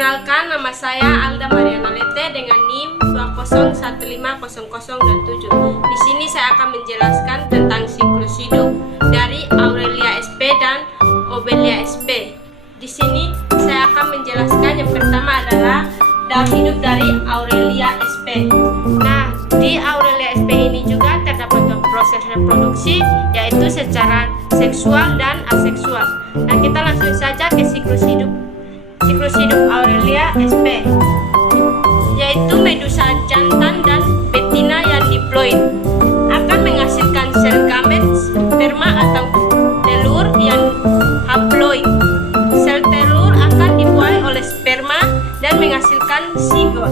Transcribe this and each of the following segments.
Perkenalkan, nama saya Alda Mariana Lete dengan NIM 20150007. Di sini saya akan menjelaskan tentang siklus hidup dari Aurelia SP dan Obelia SP. Di sini saya akan menjelaskan yang pertama adalah daur hidup dari Aurelia SP. Nah, di Aurelia SP ini juga terdapat proses reproduksi, yaitu secara seksual dan aseksual. Nah, kita langsung saja ke siklus hidup Aurelia SP, yaitu medusa jantan dan betina yang diploid akan menghasilkan sel gamet, sperma atau telur yang haploid. Sel telur akan dibuai oleh sperma dan menghasilkan zigot.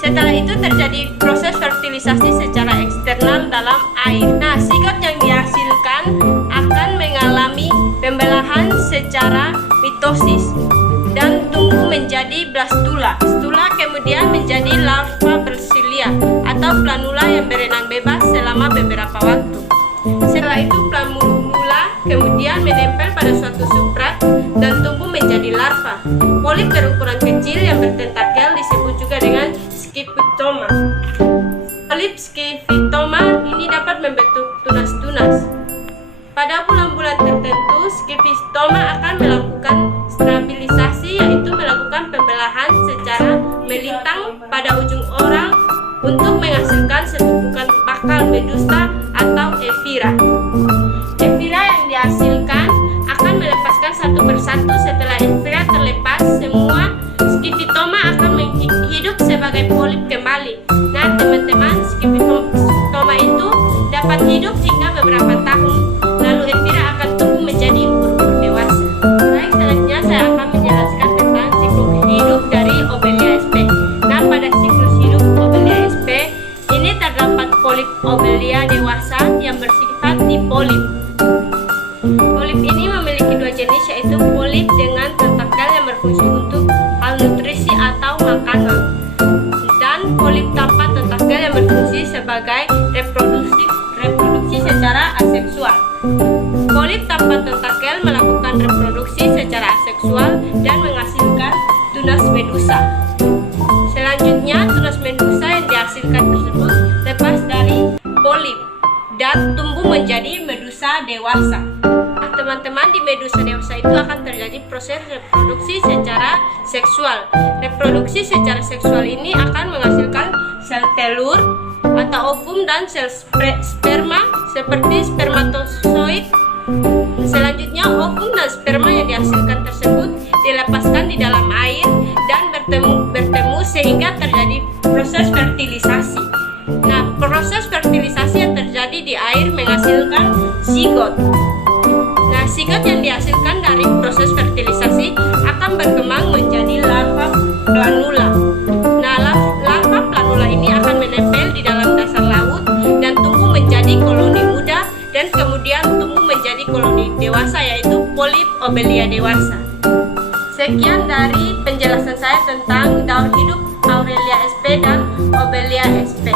Setelah itu terjadi proses fertilisasi secara eksternal dalam air. Nah, zigot yang dihasilkan akan mengalami pembelahan secara mitosis dan tumbuh menjadi blastula. Blastula kemudian menjadi larva bersilia atau planula yang berenang bebas selama beberapa waktu. Setelah itu planula kemudian menempel pada suatu substrat dan tumbuh menjadi larva. Polip berukuran kecil yang bertentakel disebut juga dengan Scyphistoma. Polip Scyphistoma ini dapat membentuk tunas-tunas. Pada bulan-bulan tertentu, Scyphistoma akan melakukan stabilisasi, yaitu melakukan pembelahan secara melintang pada ujung orang untuk menghasilkan setumpukan bakal medusa atau Ephira. Ephira yang dihasilkan akan melepaskan satu persatu. Setelah Ephira terlepas, semua Scyphistoma akan hidup sebagai polip kembali. Nah, teman-teman, Scyphistoma itu dapat hidup hingga beberapa tahun. Lalu Ephira akan tumbuh menjadi ubur-ubur dewasa. Baik, selanjutnya saya akan menjelaskan tentang siklus hidup dari Obelia SP. Nah, pada siklus hidup Obelia SP ini terdapat polip Obelia dewasa yang bersifat dipolip. Polip ini memiliki dua jenis, yaitu polip dengan tentakel yang berfungsi untuk hal nutrisi atau makanan, dan polip tanpa tentakel yang berfungsi sebagai reproduksi secara aseksual. Polip tanpa tentakel melakukan reproduksi secara aseksual dan menghasilkan tunas medusa. Selanjutnya, tunas medusa yang dihasilkan tersebut lepas dari polip dan tumbuh menjadi medusa dewasa. Nah, teman-teman, di medusa dewasa itu akan terjadi proses reproduksi secara seksual. Reproduksi secara seksual ini akan menghasilkan sel telur atau ovum dan sel sperma seperti spermatozoid. Selanjutnya, ovum dan sperma yang dihasilkan tersebut dilepaskan di dalam air dan bertemu sehingga terjadi proses fertilisasi. Nah, proses fertilisasi yang terjadi di air menghasilkan zigot. Nah, zigot yang dihasilkan dari proses fertilisasi akan berkembang menjadi larva planula. Nah, larva planula ini akan menempel di dalam dasar laut dan tumbuh menjadi koloni muda dan kemudian tumbuh menjadi koloni dewasa, yaitu polip Obelia dewasa. Sekian dari penjelasan saya tentang daur hidup Aurelia SP dan Obelia SP.